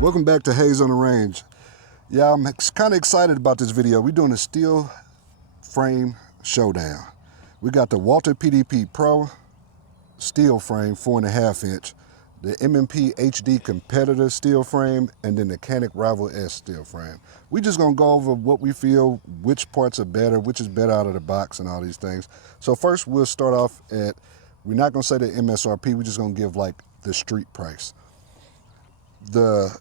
Welcome back to Hayes on the Range. Yeah, I'm kind of excited about this video. We're doing a steel frame showdown. We got the Walther PDP Pro steel frame, 4.5 inch, the M&P HD competitor steel frame, and then the Canik Rival S steel frame. We just gonna go over what we feel, which parts are better, which is better out of the box and all these things. So first we'll start off at, we're not gonna say the MSRP, we're just gonna give like the street price. The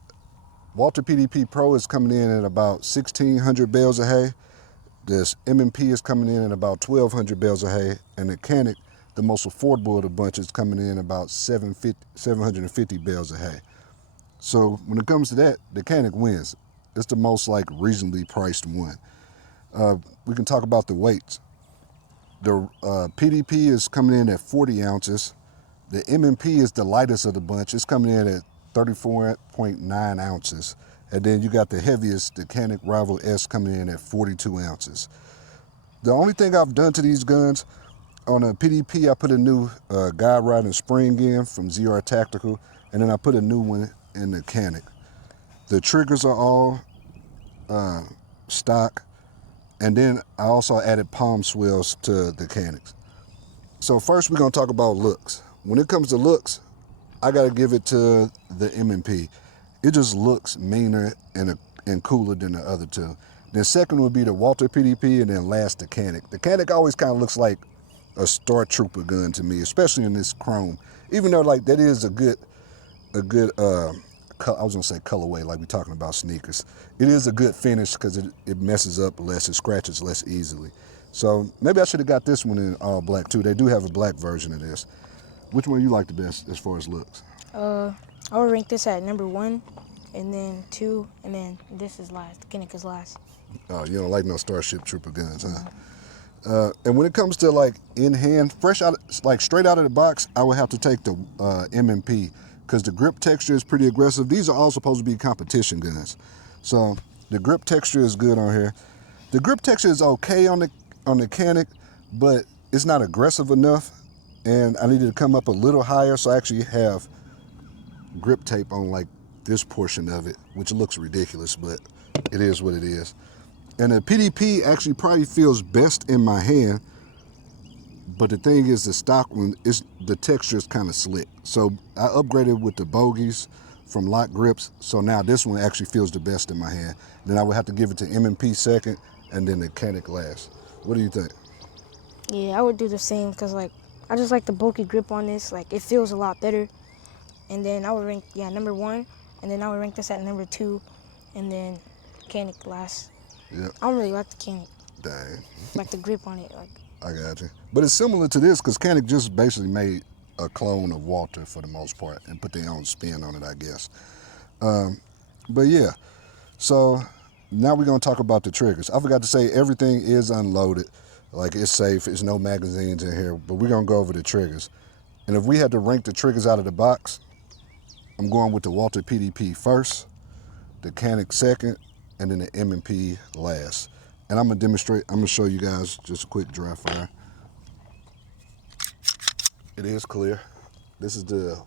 Walther PDP Pro is coming in at about 1,600 bales of hay. This M&P is coming in at about 1,200 bales of hay, and the Canik, the most affordable of the bunch, is coming in about 750 bales of hay. So when it comes to that, the Canik wins. It's the most like reasonably priced one. We can talk about the weights. The PDP is coming in at 40 ounces. The M&P is the lightest of the bunch. It's coming in at 34.9 ounces. And then you got the heaviest, the Canik Rival S, coming in at 42 ounces. The only thing I've done to these guns, on a PDP, I put a new guide rod and spring in from ZR Tactical, and then I put a new one in the Canik. The triggers are all stock, and then I also added palm swells to the Caniks. So first we're gonna talk about looks. When it comes to looks, I gotta give it to the M&P. It just looks meaner and cooler than the other two. Then second would be the Walther PDP, and then last the Canik. The Canik always kind of looks like a Star Trooper gun to me, especially in this chrome. Even though like that is a good I was gonna say colorway, like we're talking about sneakers. It is a good finish because it messes up less, it scratches less easily. So maybe I should have got this one in all black too. They do have a black version of this. Which one you like the best as far as looks? I would rank this at number 1, and then 2, and then this is last. The Canik is last. Oh, you don't like no Starship Trooper guns, huh? And when it comes to like in hand, fresh out, like straight out of the box, I would have to take the M&P because the grip texture is pretty aggressive. These are all supposed to be competition guns, so the grip texture is good on here. The grip texture is okay on the Canik, but it's not aggressive enough, and I needed to come up a little higher, so I actually have grip tape on like this portion of it, which looks ridiculous, but it is what it is. And the PDP actually probably feels best in my hand, but the thing is the stock one, the texture is kind of slick. So I upgraded with the bogies from Lock Grips, so now this one actually feels the best in my hand. Then I would have to give it to M&P second, and then the Canik last. What do you think? Yeah, I would do the same because like I just like the bulky grip on this. Like it feels a lot better. And then I would rank number 1, and then I would rank this at number 2, and then Canik last. Yep. I don't really like the Canik. Dang. Like the grip on it. Like. I got you. But it's similar to this because Canik just basically made a clone of Walther for the most part and put their own spin on it, I guess. But yeah, so now we're gonna talk about the triggers. I forgot to say everything is unloaded. Like it's safe, there's no magazines in here, but we're gonna go over the triggers. And if we had to rank the triggers out of the box, I'm going with the Walther PDP first, the Canik second, and then the M&P last. And I'm gonna show you guys just a quick dry fire. It is clear. This is the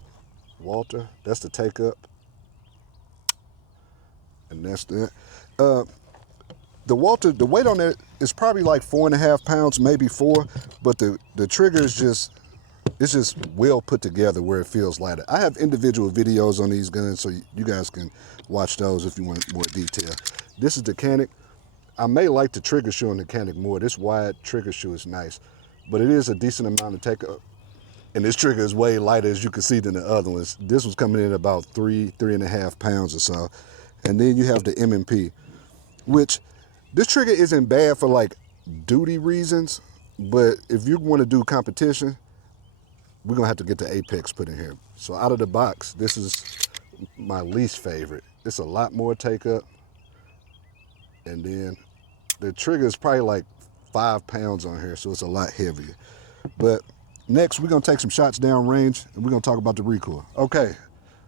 Walther, that's the take up. And that's that. The Walther, the weight on it is probably like 4.5 pounds, maybe 4, but the trigger is just, it's just well put together where it feels lighter. I have individual videos on these guns, so you guys can watch those if you want more detail. This is the Canik. I may like the trigger shoe on the Canik more. This wide trigger shoe is nice, but it is a decent amount of take up. And this trigger is way lighter, as you can see, than the other ones. This was coming in about 3.5 pounds or so. And then you have the M&P, which this trigger isn't bad for like duty reasons, but if you want to do competition, we're gonna have to get the Apex put in here. So out of the box, this is my least favorite. It's a lot more take up, and then the trigger is probably like 5 pounds on here, so it's a lot heavier. But next, we're gonna take some shots down range, and we're gonna talk about the recoil. Okay,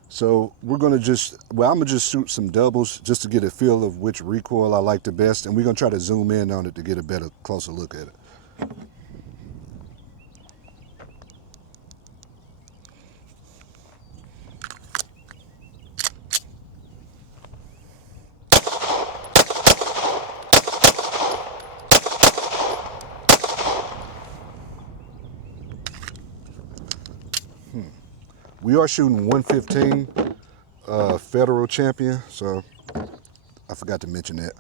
so we're gonna I'm gonna just shoot some doubles just to get a feel of which recoil I like the best, and we're gonna try to zoom in on it to get a better, closer look at it. We are shooting 115 federal champion, so I forgot to mention that.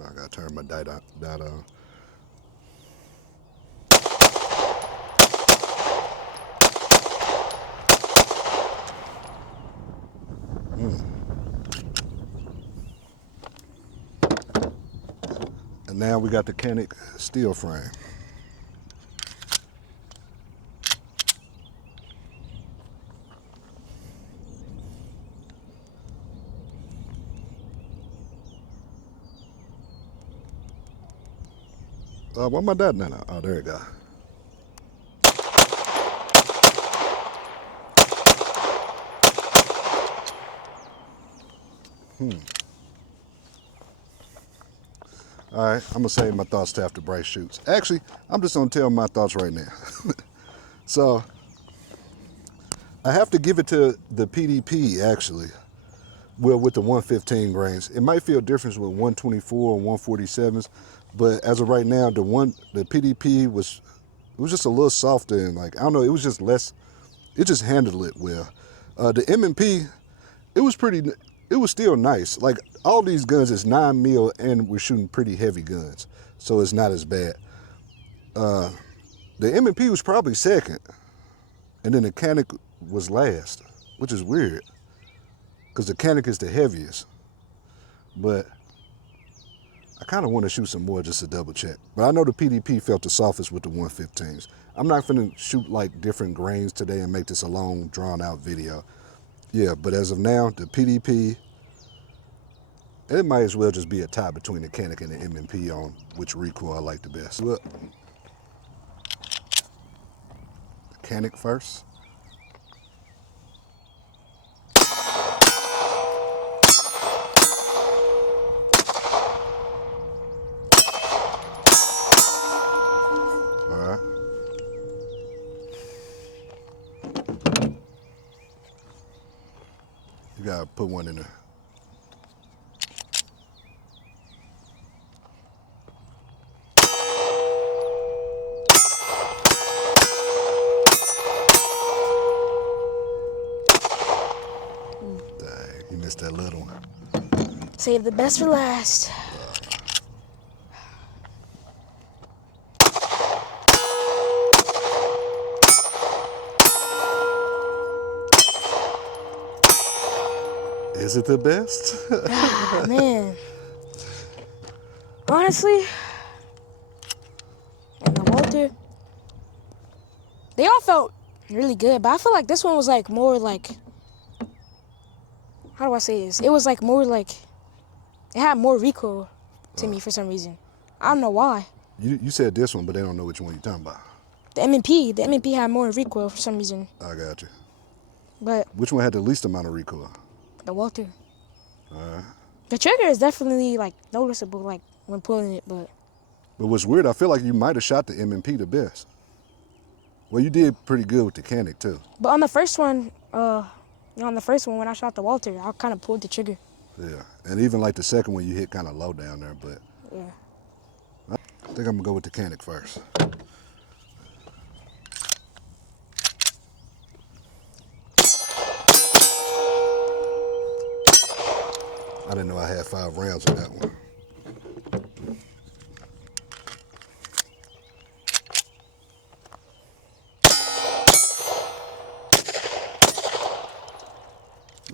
I gotta turn my dot on. And now we got the Canik Steel Frame. Why my dot not out? Oh, there you go. All right, I'm gonna save my thoughts to after Bryce shoots. Actually, I'm just gonna tell my thoughts right now. So, I have to give it to the PDP actually. Well, with the 115 grains, it might feel different with 124 and 147s, but as of right now, the PDP was just a little softer and like I don't know, it was just less. It just handled it well. The M&P, it was still nice. Like all these guns is 9 mil and we're shooting pretty heavy guns, so it's not as bad. The M&P was probably second, and then the Canik was last, which is weird because the Canik is the heaviest. But I kind of want to shoot some more just to double check. But I know the PDP felt the softest with the 115s. I'm not finna shoot like different grains today and make this a long drawn out video. Yeah, but as of now, the PDP, it might as well just be a tie between the Canik and the M&P on which recoil I like the best. Look, the Canik first. All right. You gotta put one in there. Dang, you missed that little one. Save the best for last. Is it the best? Man. Honestly, and the Walther, they all felt really good, but I feel like this one was like more like, how do I say this? It was like more like, it had more recoil to me for some reason. I don't know why. You said this one, but they don't know which one you're talking about. The M&P had more recoil for some reason. I got you. But Which one had the least amount of recoil? the Walther. The trigger is definitely like noticeable, like when pulling it, but what's weird, I feel like you might have shot the M&P the best. Well, you did pretty good with the Canik too. But on the first one, when I shot the Walther, I kind of pulled the trigger. Yeah, and even like the second one, you hit kind of low down there, but Yeah. I think I'm gonna go with the Canik first. I didn't know I had 5 rounds in that one.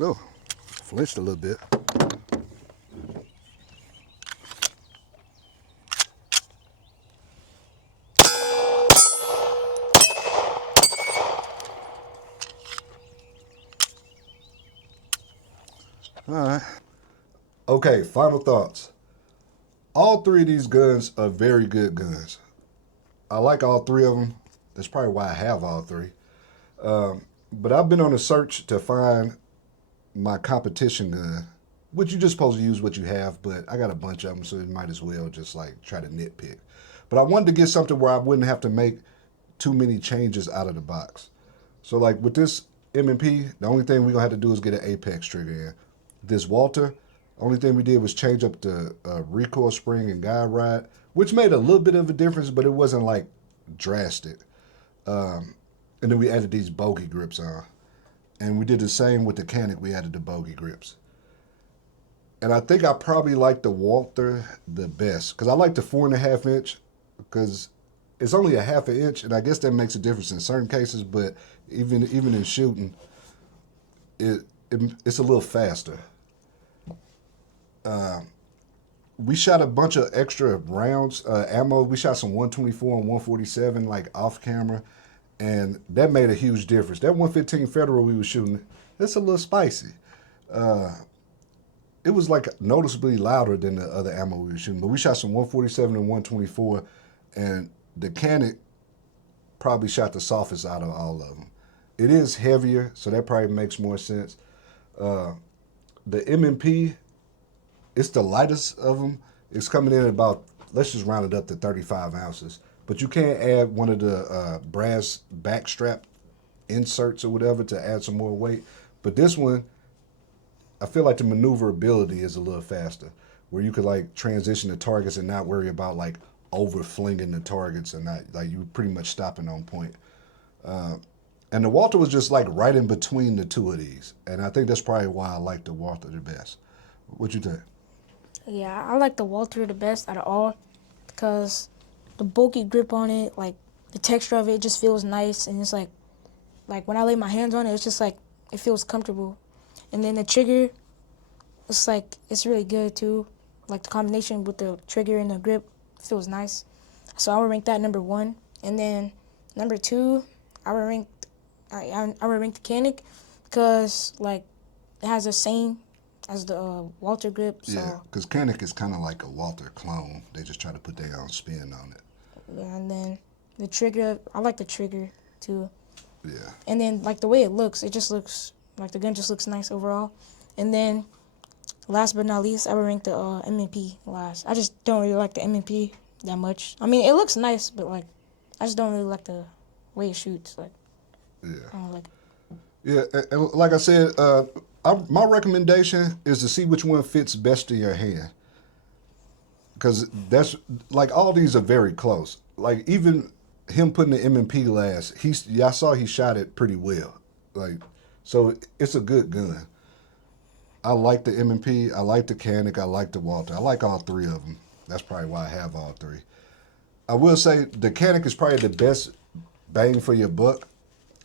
Oh, flinched a little bit. All right. Okay, final thoughts. All 3 of these guns are very good guns. I like all 3 of them. That's probably why I have all 3. But I've been on a search to find my competition gun, which you're just supposed to use what you have, but I got a bunch of them, so you might as well just like try to nitpick. But I wanted to get something where I wouldn't have to make too many changes out of the box. So like with this M&P, the only thing we're gonna have to do is get an Apex trigger in. This Walther, Only thing we did was change up the recoil spring and guide rod, which made a little bit of a difference, but it wasn't like drastic. And then we added these bogey grips on. And we did the same with the Canik. We added the bogey grips. And I think I probably like the Walther the best because I like the 4.5 inch because it's only a 1/2 inch, and I guess that makes a difference in certain cases. But even in shooting, it's a little faster. We shot a bunch of extra rounds, ammo. We shot some 124 and 147 like off camera, and that made a huge difference. That 115 Federal we were shooting, it's a little spicy. It was like noticeably louder than the other ammo we were shooting. But we shot some 147 and 124, and the Canik probably shot the softest out of all of them. It is heavier, so that probably makes more sense. The M&P, it's the lightest of them. It's coming in at about, let's just round it up to 35 ounces. But you can add one of the brass backstrap inserts or whatever to add some more weight. But this one, I feel like the maneuverability is a little faster, where you could like transition the targets and not worry about like over flinging the targets and not like you pretty much stopping on point. And the Walther was just like right in between the two of these, and I think that's probably why I like the Walther the best. What you think? Yeah, I like the Walther the best out of all because the bulky grip on it, like the texture of it, just feels nice, and it's like when I lay my hands on it, it's just like it feels comfortable. And then the trigger, it's like it's really good too. Like the combination with the trigger and the grip feels nice. So I would rank that number 1. And then number 2, I would rank the Canik because like it has the same as the Walther grip. So. Yeah, because Canik is kind of like a Walther clone. They just try to put their own spin on it. Yeah, and then the trigger, I like the trigger too. Yeah. And then like the way it just looks like the gun just looks nice overall. And then last but not least, I would rank the M&P last. I just don't really like the M&P that much. I mean, it looks nice, but like I just don't really like the way it shoots. Like, yeah. I don't like it. Yeah, and like I said, my recommendation is to see which one fits best in your hand. Because that's, like, all these are very close. Like, even him putting the M&P last, I saw he shot it pretty well. Like, so it's a good gun. I like the M&P, I like the Canik, I like the Walther. I like all three of them. That's probably why I have all three. I will say the Canik is probably the best bang for your buck.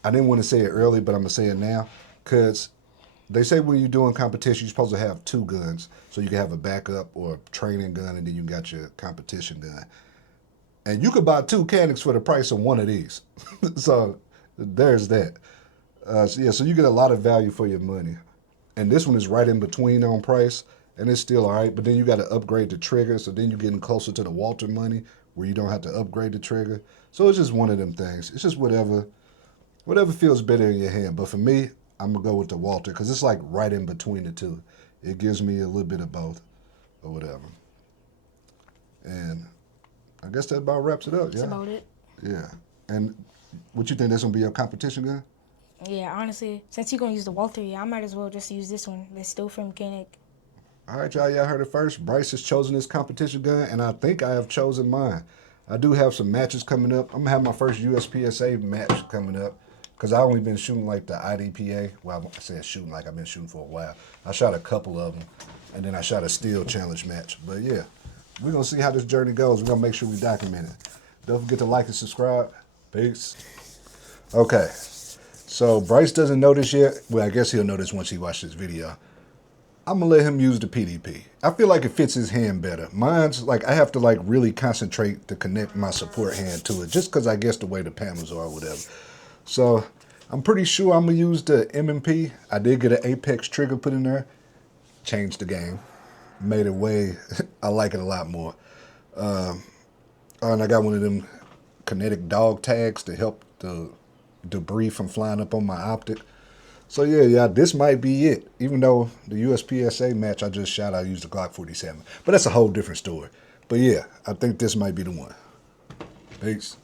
I didn't want to say it early, but I'm going to say it now. Because they say when you're doing competition, you're supposed to have 2 guns. So you can have a backup or a training gun, and then you got your competition gun. And you could buy 2 Caniks for the price of one of these. So there's that. So you get a lot of value for your money. And this one is right in between on price, and it's still all right. But then you got to upgrade the trigger, so then you're getting closer to the Walther money, where you don't have to upgrade the trigger. So it's just one of them things. It's just whatever feels better in your hand. But for me, I'm going to go with the Walther because it's like right in between the two. It gives me a little bit of both or whatever. And I guess that about wraps it up. That's about it. Yeah. And what you think, that's going to be your competition gun? Yeah, honestly, since you're going to use the Walther, yeah, I might as well just use this one, the Steel Frame Canik. All right, y'all heard it first. Bryce has chosen his competition gun, and I think I have chosen mine. I do have some matches coming up. I'm going to have my first USPSA match coming up because I've only been shooting like the IDPA. Well, I said shooting like I've been shooting for a while. I shot a couple of them, and then I shot a steel challenge match. But yeah, we're going to see how this journey goes. We're going to make sure we document it. Don't forget to like and subscribe. Peace. Okay, so Bryce doesn't know this yet. Well, I guess he'll know this once he watches this video. I'm going to let him use the PDP. I feel like it fits his hand better. Mine's like I have to like really concentrate to connect my support hand to it just because I guess the way the panels are or whatever. So I'm pretty sure I'm going to use the M&P. I did get an Apex trigger put in there. Changed the game. Made it way, I like it a lot more. And I got one of them kinetic dog tags to help the debris from flying up on my optic. So yeah, this might be it. Even though the USPSA match I just shot, I used the Glock 47. But that's a whole different story. But yeah, I think this might be the one. Peace.